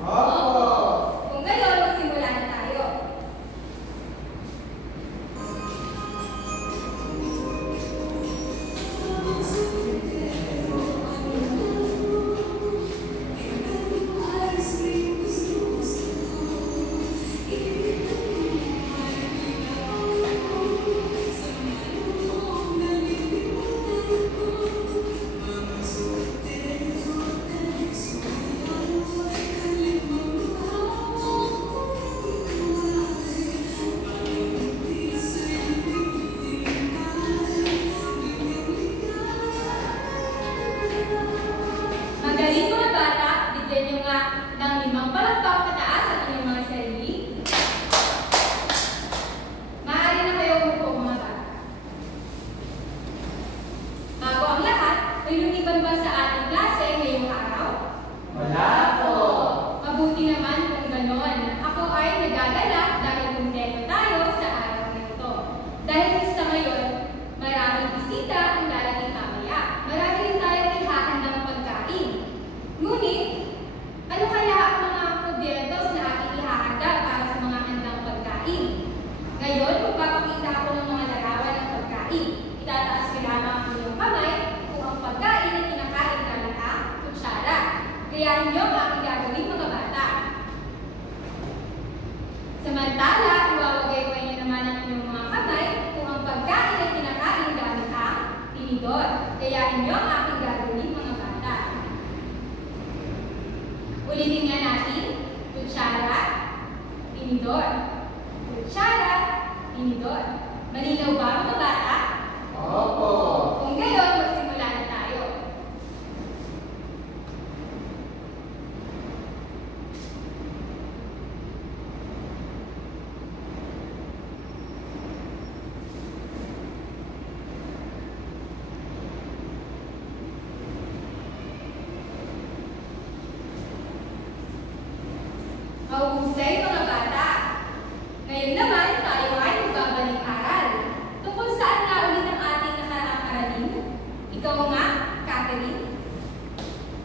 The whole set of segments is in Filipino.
Opo! Kung gayon, magsimula na tayo. Magaling mga bata, bigyan nyo nga ng 5 palakpak pataas ang inyong mga sarili. Maaari na kayo umupo mga bata. Bago ang lahat, may lumiban ba sa ating klase ngayong araw? Wala po! Mabuti naman kung ganon. Ako ay nagagalak dahil kumpleto tayo sa araw na ito. Dahil gusto ngayon, maraming bisita ang darating mamaya. Marami rin tayong ihahandang pagkain. Ngunit, ano kaya ang mga probyektos na ating ihahanda para sa mga handang pagkain? Ngayon, magpapakita ako ng mga larawan ng pagkain. Itataas ko lamang ang inyong kamay kung ang pagkain ay kinakain gamit ang kutsara. Gayahin niyo ang aking gagawin mga bata. Samantala, iwawagay niyo naman ang inyong mga kamay kung ang pagkain ay kinakain gamit ang tinidor. Gayahin niyo ang aking gagawin mga bata. Ulitin nga natin, kutsara, tinidor. Kutsara, tinidor. Malinaw ba mga bata? Opo! Kung gayon, magsimula na tayo. Mahusay mga bata. Ngayon naman, tayo ay magbabalik aral. Tungkol saan nga ulit ang ating nakaraang aralin? Ikaw nga, Catherine?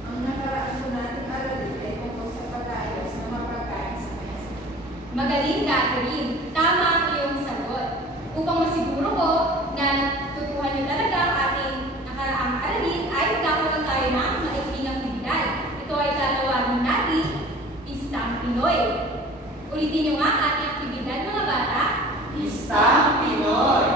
Ang nakaraan ko natin aralin ay tungkol sa pag-aayos ng mga pagkain sa mesa. Magaling, Catherine. Tama ang iyong sagot. Upang masiguro ko na tutuhan niyo talaga ang ating nakaraang aralin, ay magkakaroon tayo ng maikling aktibidad. Ito ay tatawagin natin Pistang Pinoy. Ulitin niyo nga ang ating aktibidad mga bata. Pistang Pinoy!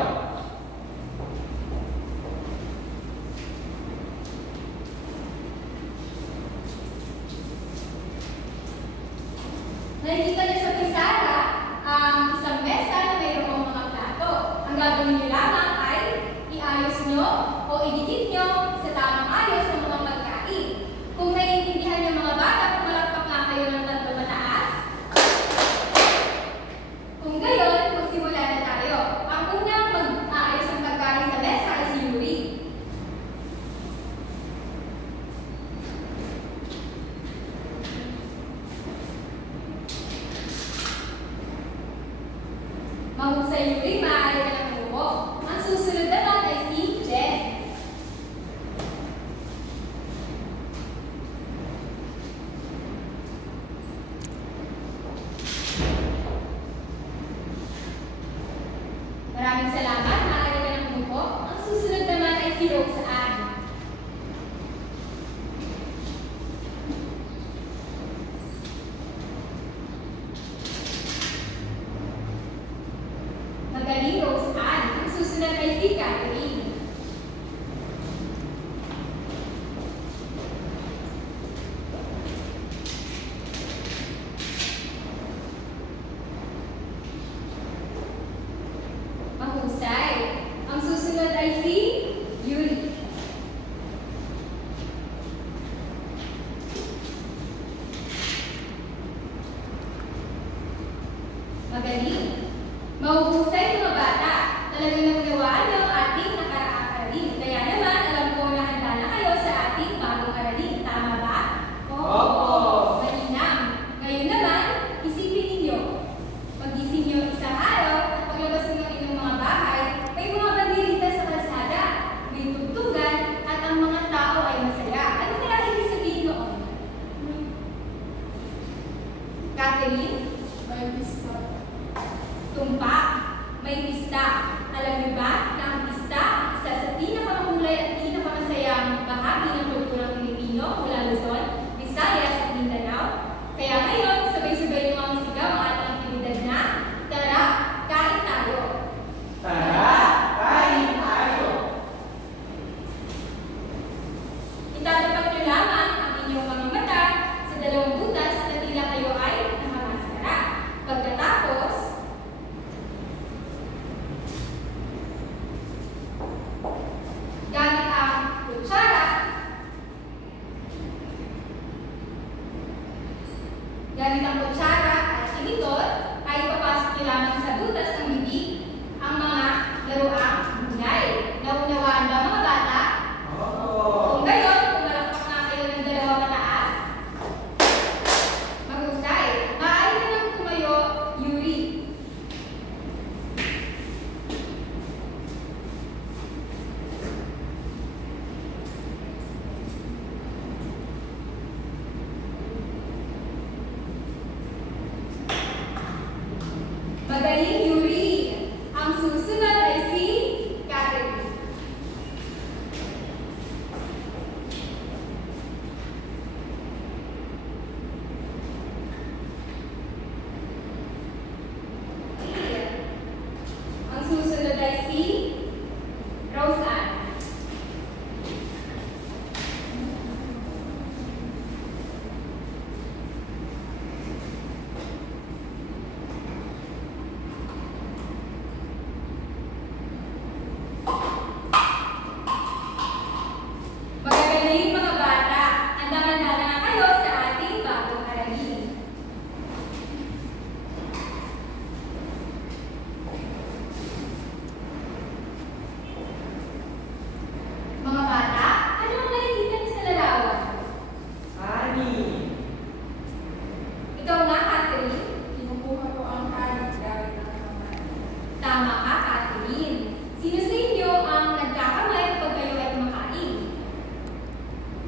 Nakikita niyo sa pisara ang isang mesa na mayroong mga plato. Ang gagawin niyo lamang ay iayos niyo o idikit niyo sa tamang ayos ng mga pagkain. Kung naiintindihan niyo mga bata, pumalakpak nga kayo ng 3 pataas. Kung gayon, magsimula na tayo. Ang unang mag-aayos ng pagkain sa mesa ay si Yuri. Mahusay Yuri, maaari ka ng umupo. Ang susunod naman ay si Jen. Maraming salamat, maaari ka ng umupo. Ang susunod naman ay si Rose Ann. Magaling, Rose Ann. Ang susunod ay si Catherine. Mahusay. Ang susunod ay si Yuri. Magaling. Mahuhusay mga bata. Talagang naunawaan niyo ang ating nakaraang aralin. Kaya naman, alam ko na handa na kayo sa ating bagong aralin. Tama ba? Opo! Malinam. Ngayon naman, isipin ninyo. Pag-gising niyo isang araw at paglabas niyo ng inyong mga bahay, may mga bandirita sa kalsada, may tugtugan, at ang mga tao ay masaya. Ano kaya ibig sabihin noon? Gamit ang kutsara at tinidor, ay ipapasok niyo lamang sa butas ng bibig ang mga laruang gulay. Naunawaan ba mga bata? Kung gayon, pumalakpak nga kayo ng dalawang mataas. Mahusay. Maaari ka nang tumayo, Yuri. Magaling, Yuri. Ang susunod ay si Catherine. Ang susunod ay si Roseanne. Magagaling mga bata, handa-handa na kayo sa ating bagong aralin. Mga bata, ano ang nakikita niyo sa larawan? Ani. Ikaw nga, Catherine. Kinukuha ko ang kanin gamit ang kamay. Tama ka, Catherine. Sino sa inyo ang nagkakamay kapag kayo ay kumakain?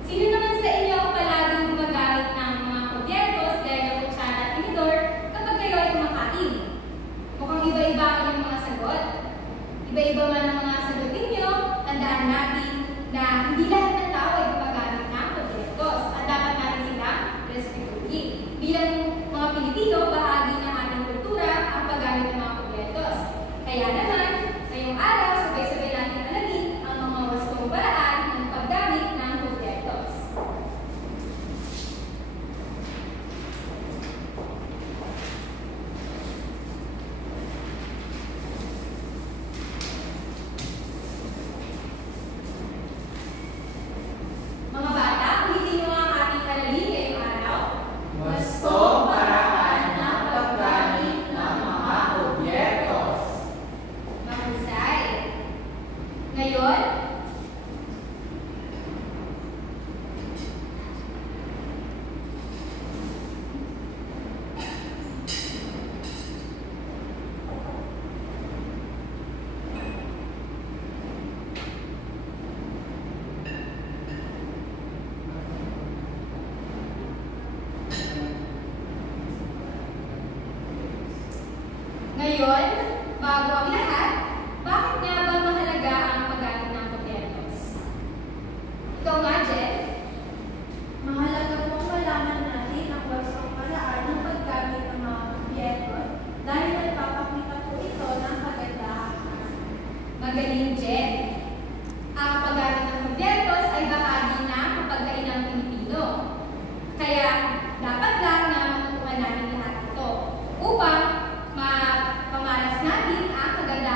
Sino naman sa inyo ang palaging gumagamit ng mga kubyertos gaya ng kutsara at tinidor kapag kayo ay kumakain? Mukhang iba-iba ang inyong mga sagot. Iba-iba man ang mga sagot ninyo, tandaan natin na hindi lahat ng tao ay gumagamit ng kubyertos at dapat natin silang respetuhin. Bilang mga Pilipino, bahagi ng ating kultura ang paggamit ng mga kubyertos. Kaya naman, ngayong araw, sabay-sabay natin alamin ang mga wastong paraan ng paggamit ng kubyertos. Mga bata, ulitin mo ang ating aralin ngayong araw. Wastong paraan ng paggamit ng mga kubyertos. Mahusay. Ngayon, ngayon, bago ang lahat, bakit nga ba mahalaga ang paggamit ng kubyertos? Ikaw nga, Jen. Mahalaga pong malaman natin ang wastong paraan ng paggamit ng mga kubyertos dahil nagpapakita po ito ng kagandahan. Magaling, Jen. Ang paggamit ng kubyertos ay bahagi ng kapagkainang Pilipino. Kaya, dapat lang na matutuhan natin lahat ito upang mapamalas natin ang kagandahan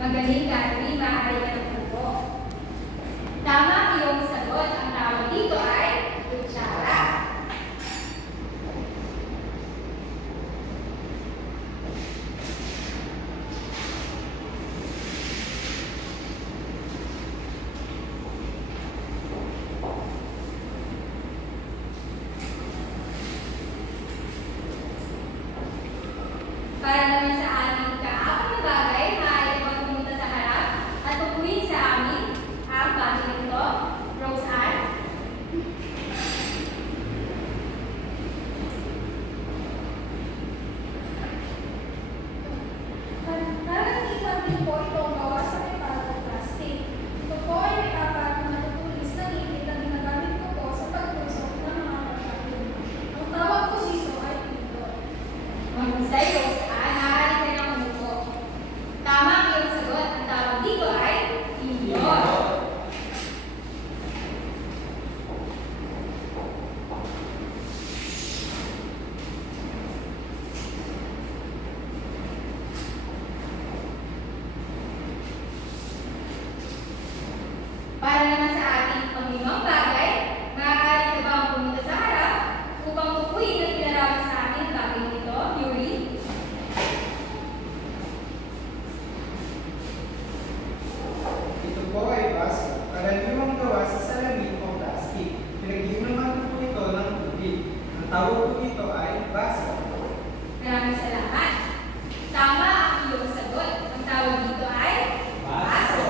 Magaling ka, Yuri, maaari ka ng grupo. Tama ang iyong sagot. Ang tawag dito ay kutsara. Para naman sa ating kaapat na bagay, maaari bang pumunta sa harap at tukuyin sa amin ang bagay nito, Rose Ann? Karaniwan din po itong gawa sa metal at plastic. Ito po ay may apat na matutulis na ngipin na ginagamit ko po sa pagtusok ng mga pagkain. Ang tawag ko dito ay pito. Mahusay, Rose Ann, maaari ka ng umupo. Tama ang iyong sagot. Ang tawag dito ay iyon. Para naman sa ating panglimang bagay, maaari ka bang pumunta sa harap upang tukuyin at pinaraman sa atin ang bagay nito, Yuri? Ito po ay baso. Karaniwang gawa sa salamin o plastic. Pinag-iinuman po ito ng tubig. Ang tawag po ito ay baso. Maraming salamat. Tama ang iyong sagot. Ang tawag dito ay baso.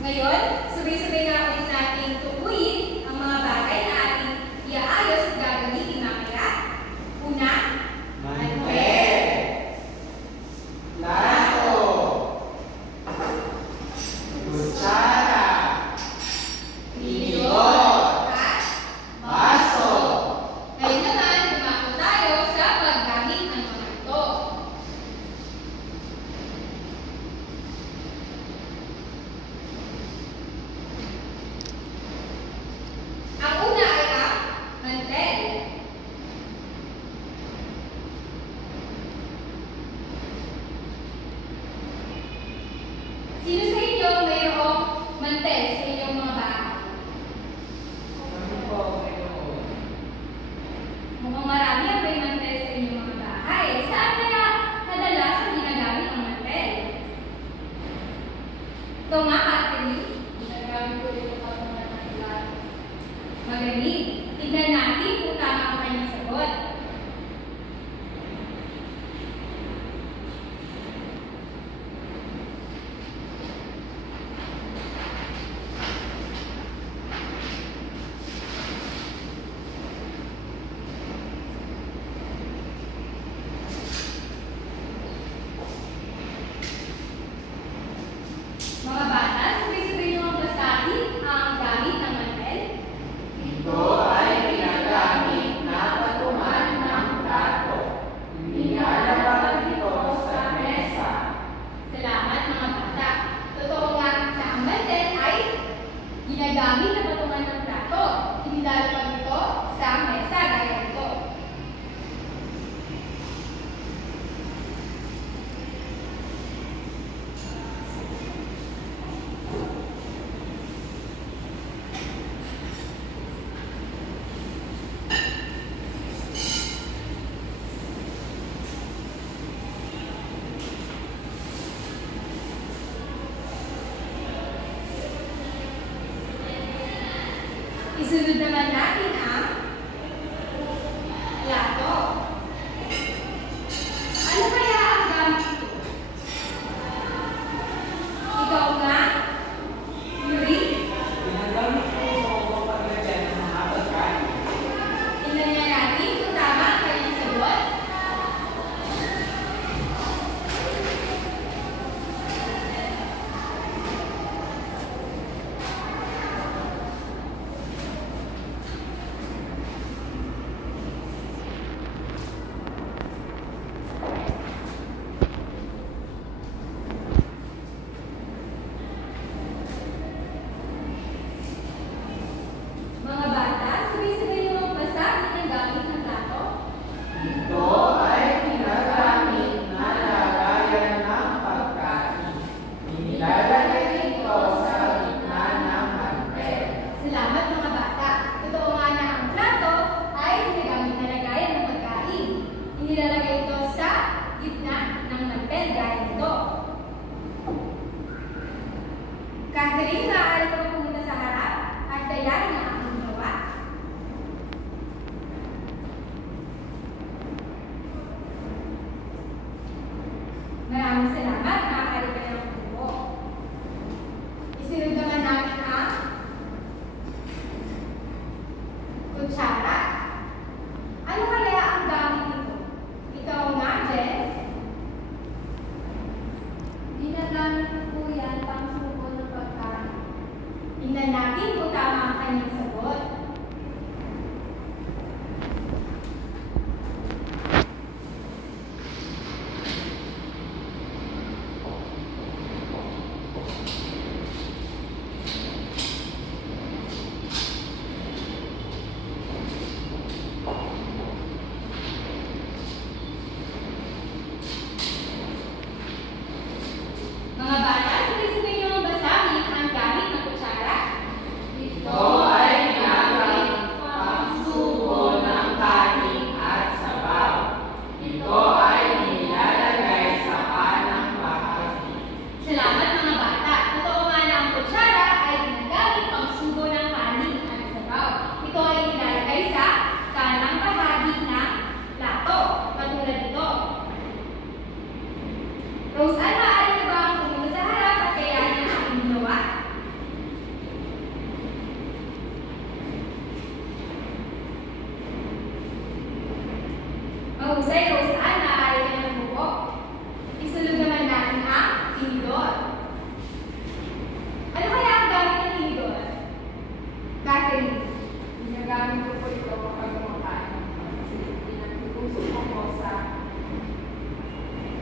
Ngayon, sabay-sabay nga ulit natin tukuyin ang mga bagay na ating iaayos at gagamitin mamaya. Una, Mantel. Plato. Kutsara. Iyon. at Baso. ngayon naman, dumako tayo sa paggamit ng mga ito. Ang una ay ang mantel. Sino sa inyo mayroong mantel sa inyong mga bahay? Ano po mayroon? Mukhang marami ang may mantel sa inyong mga bahay. Saan kaya kadalasan ginagamit ang mantel? Ito nga, Catherine. Ginagamit ko rin ang mga mantel. Magaling. Tignan natin kung tama ang kanyang sagot. Mga bata, sabay-sabay niyo ang basahin ang gamit ng mantel. Ito ay ginagamit na patungan ng plato. Nilalabas ito sa mesa. Salamat mga bata. Totoo nga na ang mantel ay ginagamit na patungan ng plato. Inilalapag ito sa mesa gaya nito. Isunod naman natin ang plato. Ano kaya ang gamit ito? Ikaw nga, Yuri? Ginagamit ko sa paglagyan ng mga pagkain. Tingnan nga natin kung tama ang kanyang sagot. Tingnan natin kung tama ang kanyang sagot. Mga bata, sabay-sabay niyong basahin ang gamit ng kutsara. Ito ay ginamit pangsubo ng kanin at sabaw. Ito ay nilalagay sa panang bahagi. Salamat mga bata. Totoo nga na ang kutsara ay ginagamit pang subo ng kanin at sabaw. Ito ay nilalagay sa kanang bahagi ng plato. Katulad nito. Roseanne, maaari na ba ang pumunta sa harap at kayahin ang aking ginawa? Mahusay, Roseanne, maaari ka ng buko. Isulog naman natin ang tinidor. Ano kaya ang gamit ng tinidor? Catherine. Ginagamit ko po ito kapag kumakain. Kasi pinag-uusap ko po sa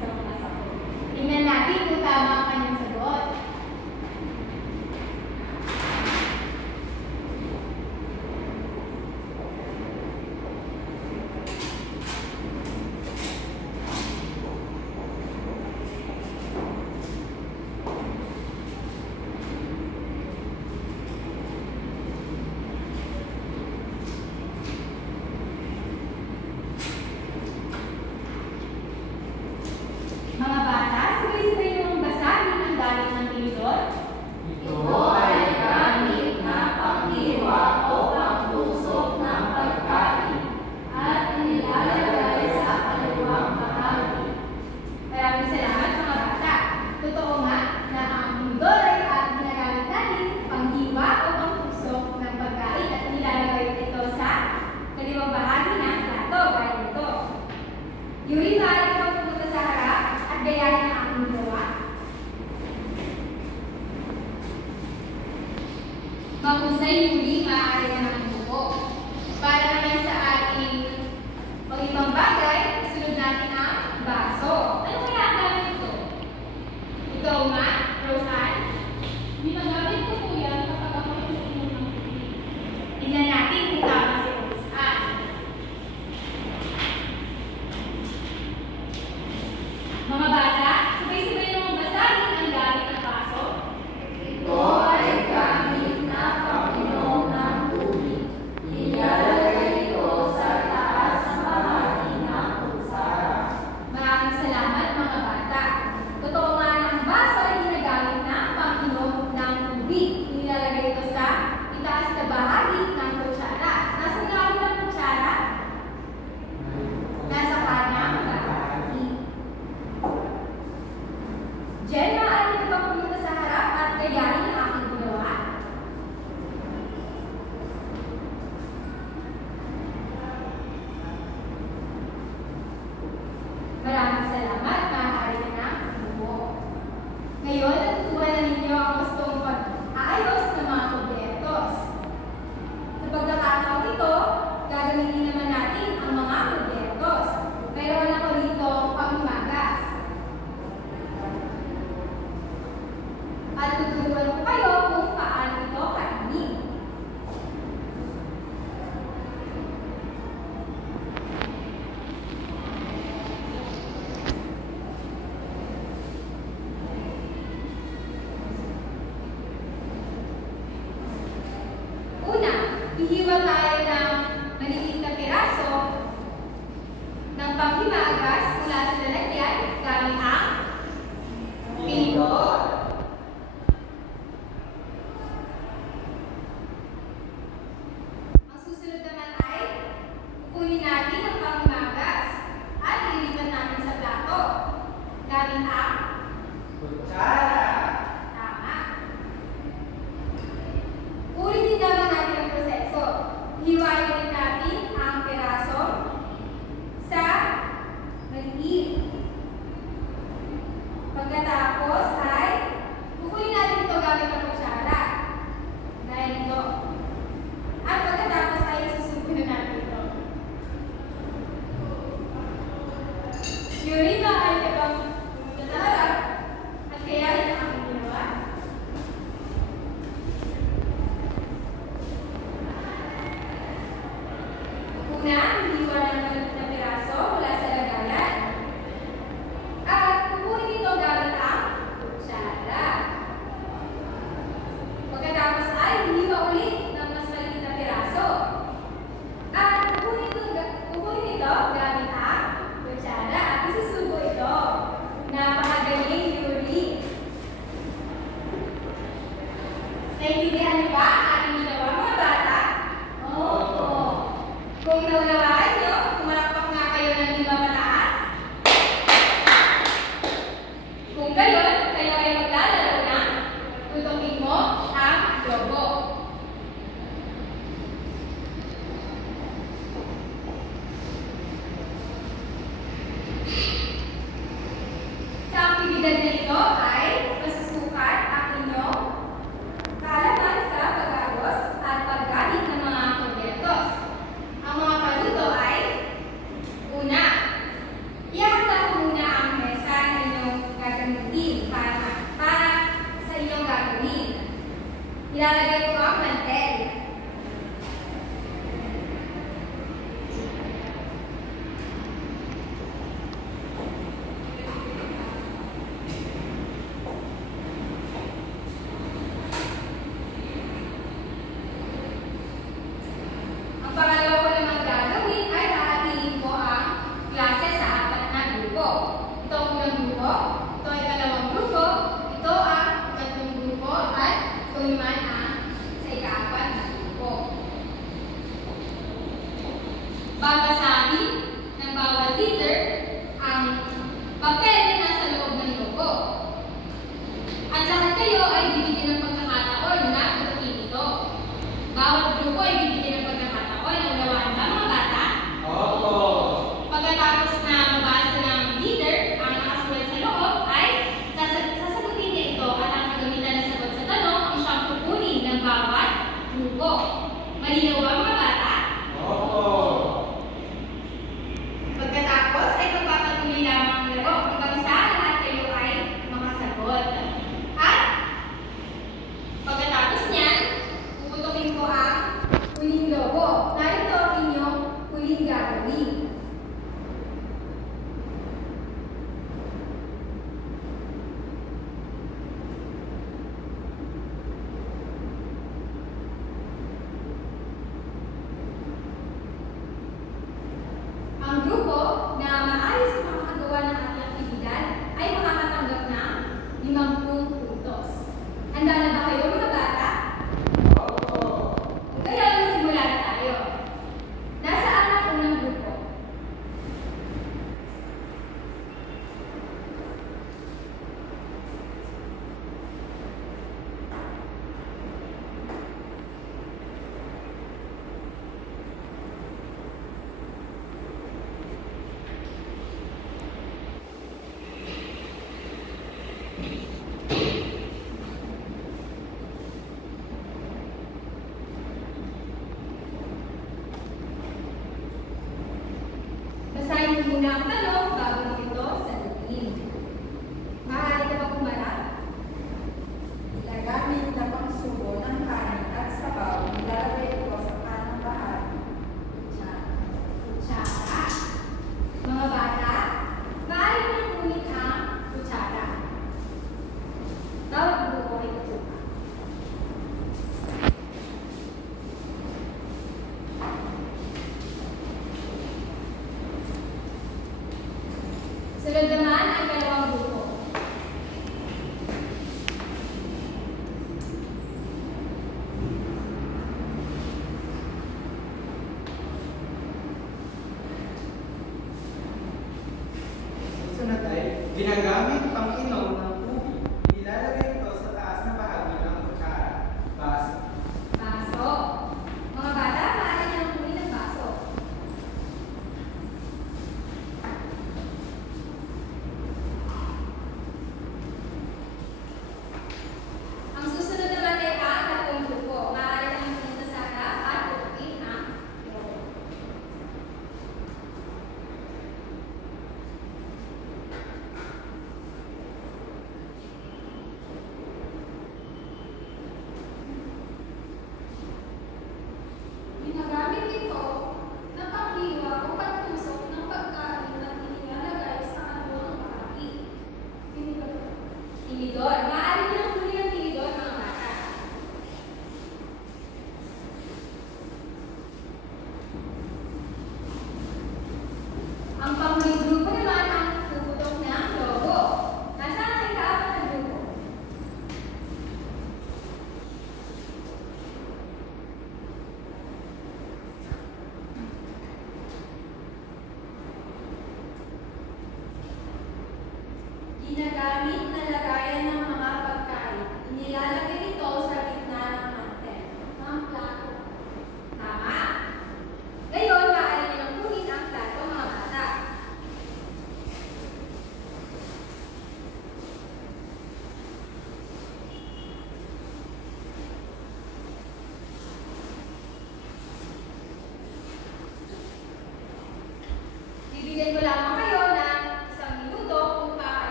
mga sako. Tingnan natin kung tama ang kanyang sagot. Mga bata, sabay-sabay niyong basahin ang gamit ng tinidor. Ito ay gamit na panghiwa o pangtusok ng pagkain at nilalagay sa kaliwang bahagi. Maraming salamat mga bata. Totoo nga na ang tinidor ay ginagamit natin panghiwa o pangtusok ng pagkain at nilalagay ito sa kaliwang bahagi ng plato gaya nito. Yuri, maaari ka pumunta sa harap at gayahin ang aking ginawa. Mahusay, Yuri, maaari ka ng buko. Para naman sa ating pang-ibang bagay, sunod natin ang baso. Ano kaya ang gamit ito? Ikaw nga, Roseanne? Ginagamit ko po yan kapag ako inuinom ng tubig. Tingnan natin kung tama si Roseanne. Mga bata, sabay-sabay niyong basahin ang gamit ng baso. Ito ay gamit na pang-inom ng tubig. Nilalagay ito sa taas ng bahagi ng kutsara. Maraming salamat mga bata. Totoo nga na ang baso ay ginagamit na pang-inom ng tubig. Nilalagay ito sa itaas na bahagi ng kutsara. Nasaan gamit ang kutsara? Nasa kanang bahagi. Jen, maaari ka ba pumunta sa harap at gayahin ang aking ginawa? Maraming salamat, maaari ka na bumuo. Ngayon, natutuhan na ninyo ang gustong pag-aayos ng mga proyektos. Sa pagkakataon ito, gagamitin naman natin ang mga proyektos. Mayroon ako dito panghimagas. At tuturuan ko kayo kung paano ito kainin. Una, hihiwa tayo ng maliliit na piraso ng panghimagas mula sa lalagyan gamit ang tinidor. Ang susunod naman ay kukunin natin ang panghimagas at ililipat natin sa plato gamit ang Kutsara. tama. Ulitin din naman natin ang proseso. Hiwain ulit natin ang piraso sa maliliit Naintindihan niyo ba ang ating ginawa, mga bata? Opo. Kung naunawaan niyo, kumalakpak nga kayo ng 5 pataas. Kung gayon, kayo ay maglalaro ng tutukin mo ang lobo. Sa aktibidad na ito ay masusukat ang inyong kaalaman sa pag-agos at paggamit ng mga proyektos. Ang mga paluto ay una, ihanda ko muna ang mesa na inyong gagamitin para sa inyong gagawin. Ilalagay ko ang mantel. Ang pangalawa ko naman gagawin ay hahatiin ko ang klase sa 4 na grupo. Ito ang unang grupo, ito ay 2 grupo, ito ang 3 grupo, at ito naman ang sa ika-4 na grupo. Babasahin ng bawat leader ang papel na nasa loob ng logo. At lahat kayo ay bibigyan ng pagkakataon na tutukin ito. Bawat grupo ay bibigyan ng pagkakataon na unawaan ba, mga bata? Opo. Pagkatapos na mabasa ng leader ang nakasulat sa loob, ay sasagutin niya ito at ang kagamitan na sagot sa tanong ang siyang kukunin ng bawat grupo. Malinaw ba, mga bata? Opo. Pagkatapos ay magpapatuloy lamang ang laro hanggang sa lahat kayo ay makasagot. At pagkatapos niyan, puputukin ko ang huling lobo. Narito ang inyong huling gagawin.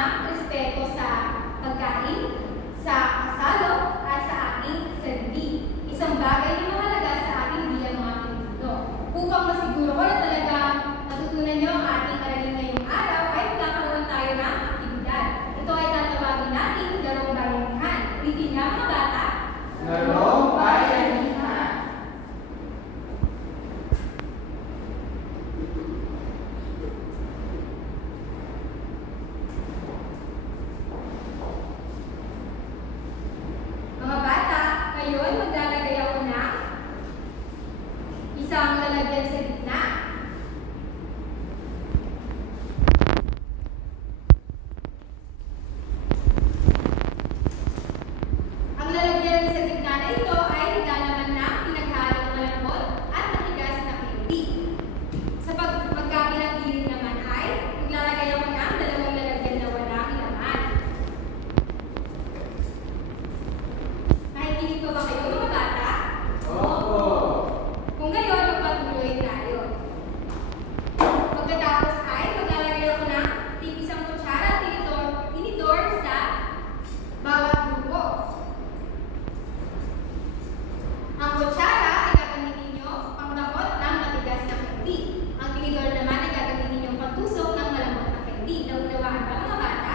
ng respeto sa pagkain, sa kasalo, at sa ating sarili. Isang bagay na mahalaga sa ating bilang mga Pilipino. Upang masiguro ko na talaga natutunan niyo ang ating aralin ngayong araw ay magkakaroon tayo ng aktibidad. Ito ay tatawagin natin larong bayanihan. Ulitin nga mga bata. Larong bayanihan. Mga bata, ngayon maglalagay ako ng isang lalagyan sa gitna. Ang lalagyan sa gitna na ito ay nilalaman ng pinaghalong malambot at matigas na candy. Sa magkabilang-gilid naman ay maglalagay ako ng dalawang lalagyan na walang laman. Nakikinig pa ba kayo mga bata? Opo. Kung gayon, magpatuloy tayo. Pagkatapos ay maglalagay ako ng tig-isang kutsara at tinidor sa bawat grupo. Ang kutsara ay gagamitin ninyo pangdakot ng matigas na candy. Ang tinidor naman ay gagamitin ninyo pagtusok ng malambot na candy. Naunawaan ba mga bata?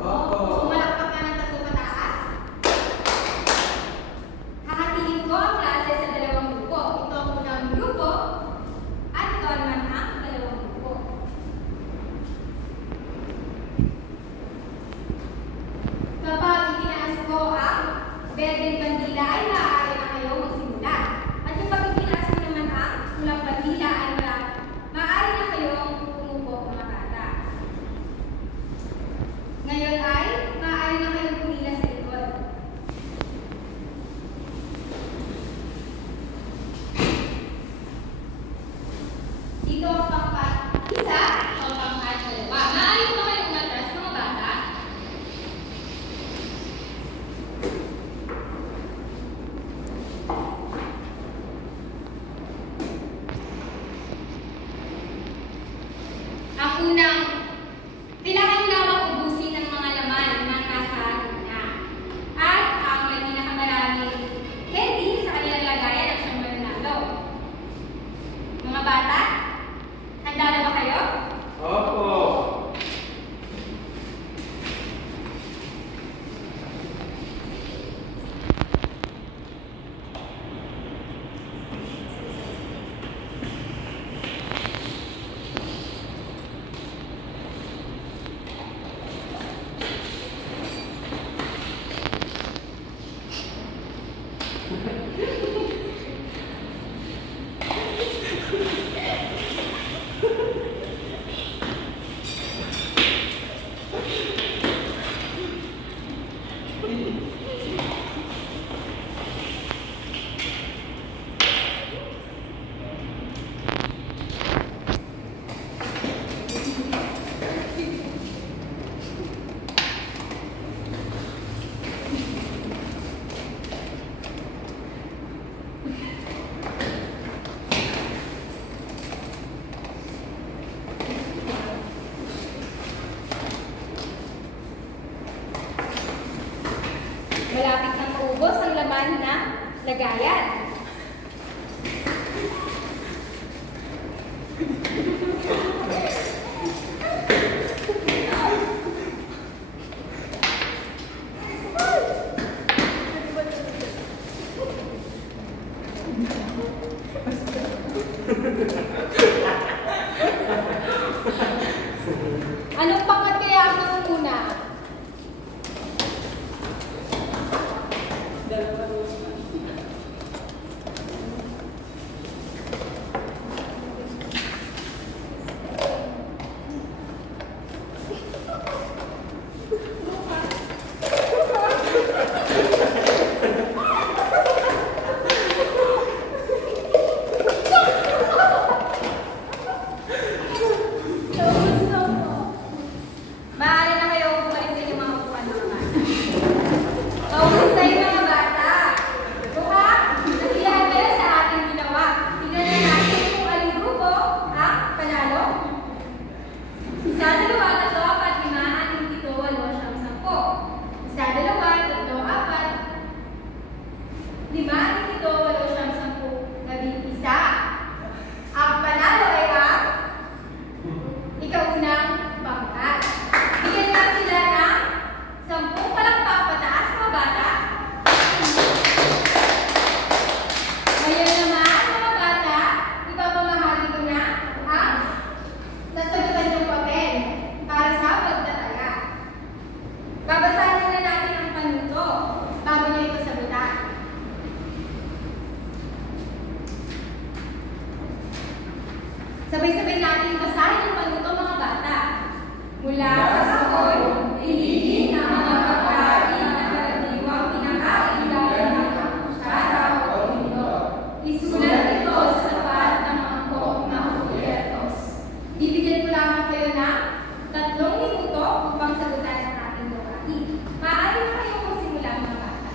Opo. Pumalakpak ka ng tatlo pataas. Hahatiin ko ang klase sa dalawang grupo. Ito ang unang grupo at ito naman ang dalawang grupo. Kapag itinaas ko ang berdeng bandila ay maaari na kayo magsimula. At kapag itinaas ko naman ang pulang bandila ay maaari na kayong umupo mga bata. Ngayon ay maaari na kayong pumila sa likod. Dito ang pangkat-isa, ang pangkat-dalawa. Maaari ko na kayong umatras mga bata. Ang unang, kailangan nyo lamang ubusin ang mga laman na nasa gitna. At ang may pinakamaraming candy sa kanilang lagayan at siyang mananalo. Mga bata, handa na ba kayo? Opo. Malapit nang maubos ang laman ng lagayan. Anong pangkat kaya ang nangunguna? alaunang pangkat. Bigyan nga sila ng 10 palakpak pataas, mga bata. Ngayon naman, mga bata, ipapamahagi ko na ang sasagutan ng papel para sa pagtataya. Babasahin na natin ang panuto bago niyo ito sagutan. Sabay-sabay natin basahin ang panuto, mga bata. Mula sa sahod, ililin ang mga pagkain na karaniwang pinakain gaya ng kutsara o tinidor. Isulat ito sa sapat ng mangkok na kubyertos. Bibigyan ko lamang kayo ng 3 minuto upang sagutan ang ating gawain. Maaari na kayong magsimula, mga bata.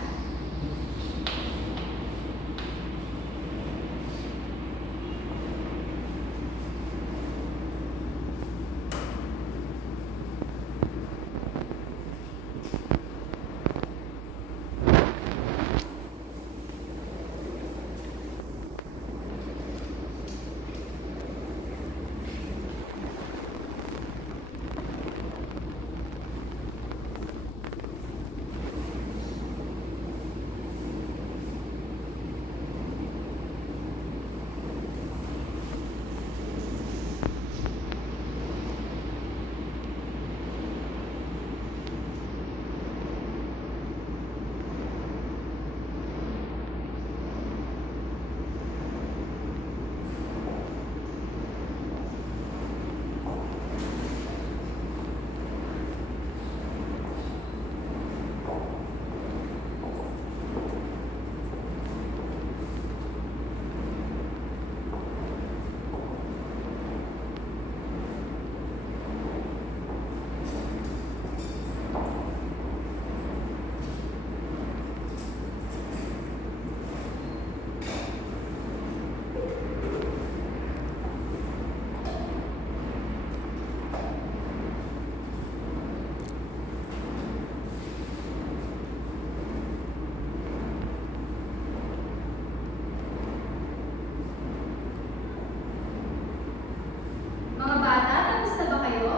Mga bata, tapos na ba kayo?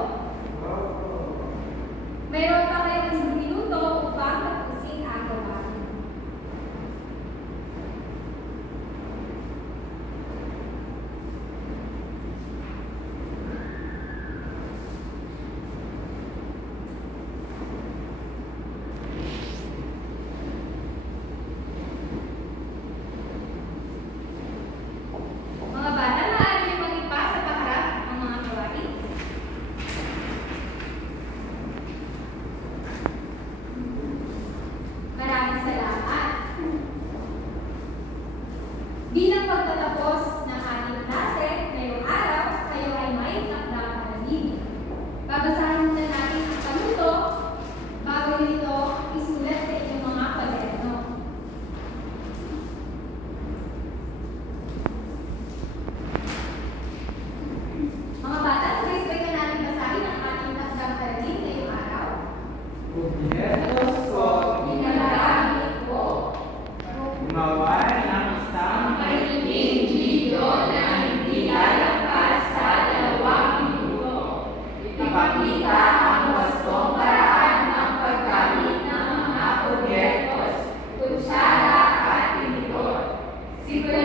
Mayroon pa kayong 1 minuto upang tapusin ang gawain. Mga bata, maaari niyo mag-ipa sa paharap ang mga gawain. Maraming salamat. Bilang pagtatapos ng ating klase ngayong araw, kayo ay may takdang panalangin. Babasahin na natin ang panuto bago nito isulat sa inyong mga kwaderno. Mga bata, sabay-sabay na natin basahin ang ating takdang panalangin ngayong araw. Kubyertos ko, Inagamit ko gumawa ng isang Mahiling video na hindi lalagpas sa 2 minuto. Ipakita ang wastong paraan ng paggamit ng mga kubyertos, kutsara at tinidor. Sigurado